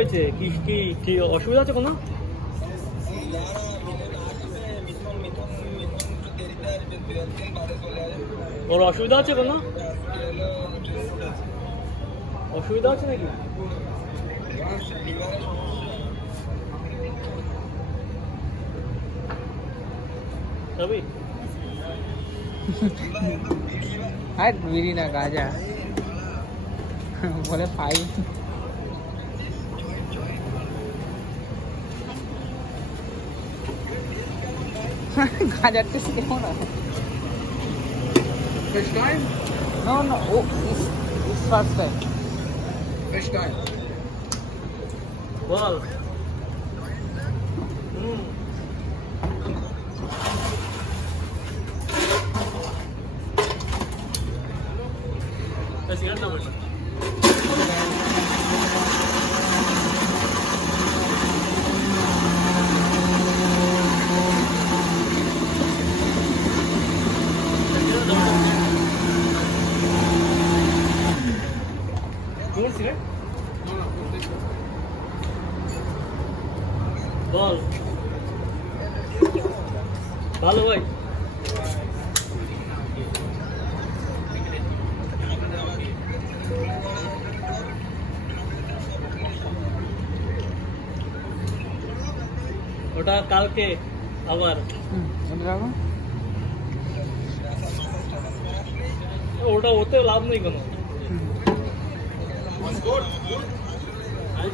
হয়েছে কি কি কি অসুবিধা আছে কোনো? ওর অসুবিধা আছে কোনো? অসুবিধা আছে নাকি? রবি আর বিড়ি না গাঁজা বলে ফাইল গাঁজার টেস্ট কেমন আছে? First time? No, no. Oh, it's first time. First time. Ball. Cigarette না বলছি। বল ভালো ভাই ওটা কালকে আবার ওটা ওতে লাভ নেই কোনো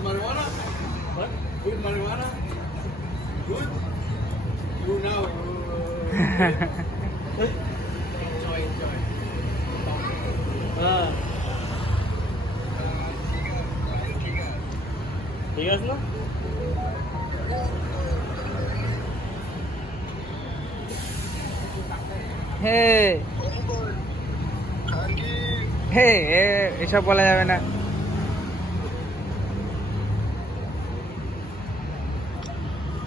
Marijuana? What? Good marijuana? Good? You know. Enjoy. ঠিক আছে না? হে এসব বলা যাবে না।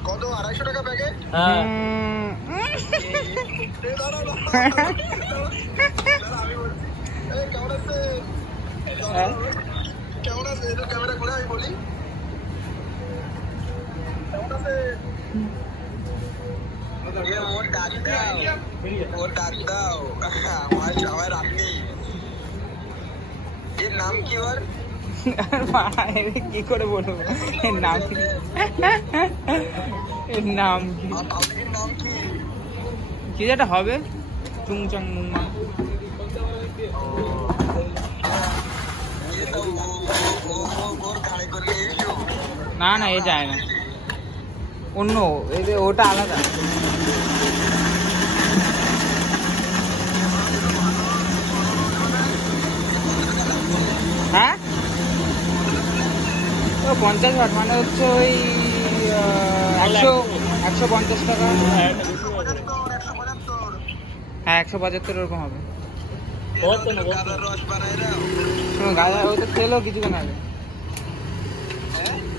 কত 250 টাকা প্যাকেট? হ্যাঁ আমি বলছি এই কেমন আছে কেমন আছে এটা ক্যামেরা ঘুরে আমি বলি কেমন আছে ওর ডাক দাও আমার আপনি এর নাম কি ওর কি করে বলবো এর নাম কি? এর নাম কি? নাম কি কি যেটা হবে চুংচাং মুংমা না না এ যায় না অন্য ওটা আলাদা হ্যাঁ 50 ওয়াট মানে হচ্ছে ওই 150 টাকা হ্যাঁ 175 এরকম হবে গাঁজা ও তো খেলো কিছুক্ষণ আগে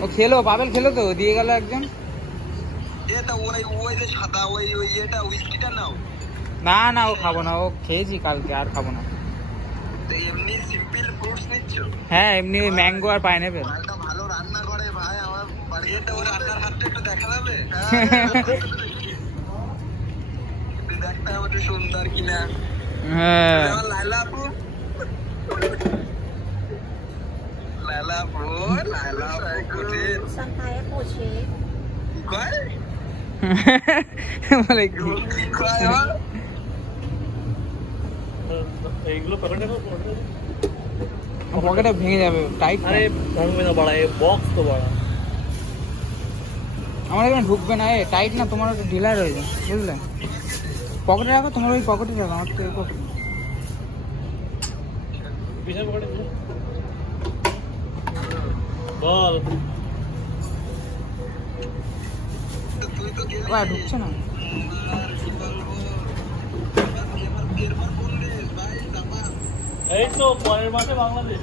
ও খেলো পাবেল খেলো তো দিয়ে গেল একজন না না ও খাবো না ও খেয়েছি কালকে আর খাবো না হ্যাঁ এমনি ওই ম্যাঙ্গো আর পাইনাপেল ভালো রান্না করে ভাই আমার বাড়িতে ওর রান্নার হাতটা একটু দেখা যাবে দেখতে হবে সুন্দর কিনা হ্যাঁ লাইলা বলে কি এইগুলো পকেটে ভেঙে যাবে টাইট আরে ভাঙবে না বাড়া এই বক্স তো বাড়া আমার এখানে ঢুকবে না এ টাইট না তোমার ওটা ঢিলা রয়েছে বুঝলে পকেটে রাখো তোমার ওই পকেটে রাখো আমার তো পকেটে পিছনে পকেটে বল আবার ঢুকছে না এই তো পরের মাসে বাংলাদেশ